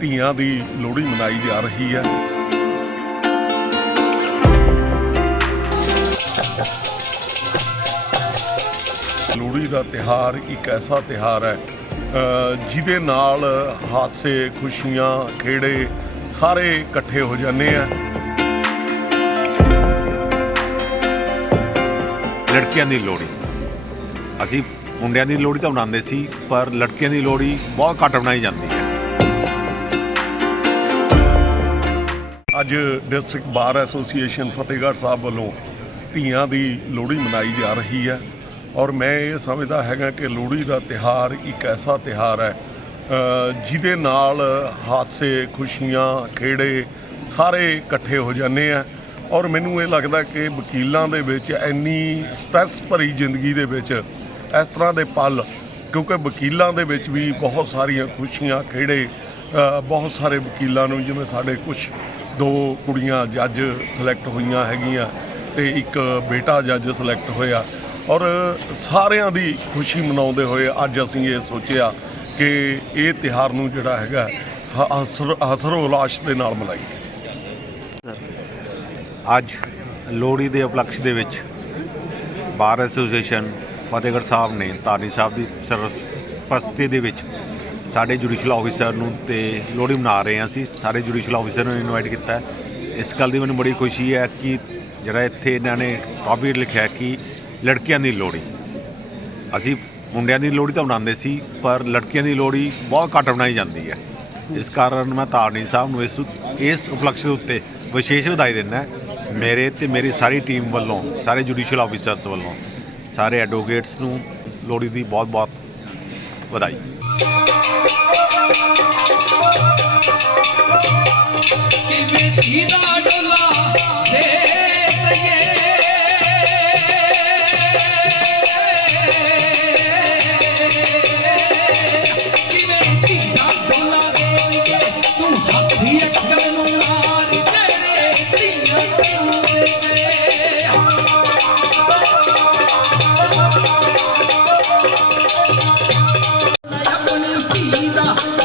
ਧੀਆਂ ਦੀ ਲੋਹੜੀ ਮਨਾਈ ਜਾ ਰਹੀ ਹੈ। ਲੋਹੜੀ ਦਾ ਤਿਹਾਰ ਇੱਕ ਐਸਾ ਤਿਹਾਰ ਹੈ ਜਿਹਦੇ ਨਾਲ ਹਾਸੇ, ਖੁਸ਼ੀਆਂ, ਖੇੜੇ ਸਾਰੇ ਇਕੱਠੇ ਹੋ ਜਾਂਦੇ ਆ। ਲੜਕੀਆਂ ਦੀ ਲੋਹੜੀ। ਅਸੀਂ ਮੁੰਡਿਆਂ ਦੀ ਲੋਹੜੀ ਤਾਂ ਮਨਾਉਂਦੇ ਸੀ, ਪਰ ਲੜਕੀਆਂ ਦੀ ਲੋਹੜੀ ਬਹੁਤ ਘੱਟ ਮਨਾਈ ਜਾਂਦੀ ਹੈ। ਅੱਜ district bar association Fatehgarh Sahib ਵੱਲੋਂ ਧੀਆਂ ਦੀ ਲੋਹੜੀ ਮਨਾਈ ਜਾ ਰਹੀ ਹੈ ਔਰ ਮੈਂ ਇਹ ਸਮਝਦਾ ਹੈਗਾ ਕਿ ਲੋਹੜੀ ਦਾ ਤਿਹਾਰ ਇੱਕ ਐਸਾ ਤਿਹਾਰ ਹੈ ਜਿਹਦੇ ਨਾਲ ਹਾਸੇ, ਖੁਸ਼ੀਆਂ, ਖੇੜੇ ਸਾਰੇ ਇਕੱਠੇ ਹੋ ਜਾਂਦੇ ਆ ਔਰ ਮੈਨੂੰ ਇਹ ਲੱਗਦਾ ਕਿ ਵਕੀਲਾਂ ਦੇ ਵਿੱਚ ਐਨੀ ਸਟ੍ਰੈਸ ਭਰੀ ਜ਼ਿੰਦਗੀ ਦੇ ਵਿੱਚ ਇਸ ਤਰ੍ਹਾਂ ਦੇ ਪਲ, ਕਿਉਂਕਿ ਵਕੀਲਾਂ ਦੇ ਵਿੱਚ ਵੀ ਬਹੁਤ ਸਾਰੀਆਂ ਖੁਸ਼ੀਆਂ, ਖੇੜੇ ਬਹੁਤ ਸਾਰੇ ਵਕੀਲਾਂ ਨੂੰ ਜਿਵੇਂ ਸਾਡੇ ਕੁਝ ਦੋ ਕੁੜੀਆਂ ਜੱਜ ਸਿਲੈਕਟ ਹੋਈਆਂ ਹੈਗੀਆਂ ਤੇ ਇੱਕ ਬੇਟਾ ਜੱਜ ਸਿਲੈਕਟ ਹੋਇਆ ਔਰ ਸਾਰਿਆਂ ਦੀ ਖੁਸ਼ੀ ਮਨਾਉਂਦੇ ਹੋਏ ਅੱਜ ਅਸੀਂ ਇਹ ਸੋਚਿਆ ਕਿ ਇਹ ਤਿਹਾਰ ਨੂੰ ਜਿਹੜਾ ਹੈਗਾ, ਹ- ਹਸਰ, ਹਸਰੋ ਉਲਾਸ ਦੇ ਨਾਲ ਮਨਾਈਏ। ਅੱਜ ਲੋਹੜੀ ਦੇ ਉਪਲਕਸ਼ ਦੇ ਵਿੱਚ ਬਾਰ ਐਸੋਸੀਏਸ਼ਨ ਫਤਿਹਗੜ੍ਹ ਸਾਹਿਬ ਨੇ, ਧਾਰਨੀ ਸਾਹਿਬ ਦੀ ਸਰਪ੍ਰਸਤੀ ਦੇ ਵਿੱਚ ਸਾਡੇ ਜੁਡੀਸ਼ਲ ਆਫੀਸਰ ਨੂੰ ਤੇ ਲੋਹੜੀ ਮਨਾ ਰਹੇ ਹਾਂ ਅਸੀਂ। ਸਾਰੇ ਜੁਡੀਸ਼ਲ ਆਫੀਸਰ ਨੂੰ ਇਨਵਾਈਟ ਕੀਤਾ ਇਸ ਗੱਲ ਦੀ ਮੈਨੂੰ ਬੜੀ ਖੁਸ਼ੀ ਹੈ ਕਿ ਜਿਹੜਾ ਇੱਥੇ ਇਹਨਾਂ ਨੇ ਟੌਪਿਕ ਲਿਖਿਆ ਕਿ ਲੜਕੀਆਂ ਦੀ ਲੋਹੜੀ। ਅਸੀਂ ਮੁੰਡਿਆਂ ਦੀ ਲੋਹੜੀ ਤਾਂ ਮਨਾਉਂਦੇ ਸੀ, ਪਰ ਲੜਕੀਆਂ ਦੀ ਲੋਹੜੀ ਬਹੁਤ ਘੱਟ ਮਨਾਈ ਜਾਂਦੀ ਹੈ। ਇਸ ਕਾਰਨ ਮੈਂ ਧਾਰਨੀ ਸਾਹਿਬ ਨੂੰ ਇਸ ਇਸ ਉਪਲਕਸ਼ ਦੇ ਉੱਤੇ ਵਿਸ਼ੇਸ਼ ਵਧਾਈ ਦਿੰਦਾ ਮੇਰੇ ਤੇ ਮੇਰੀ ਸਾਰੀ ਟੀਮ ਵੱਲੋਂ, ਸਾਰੇ ਜੁਡੀਸ਼ੀਅਲ ਆਫੀਸਰਸ ਵੱਲੋਂ, ਸਾਰੇ ਐਡਵੋਕੇਟਸ ਨੂੰ ਲੋਹੜੀ ਦੀ ਬਹੁਤ ਬਹੁਤ ਵਧਾਈ। किवे तीदा डोला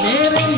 Mere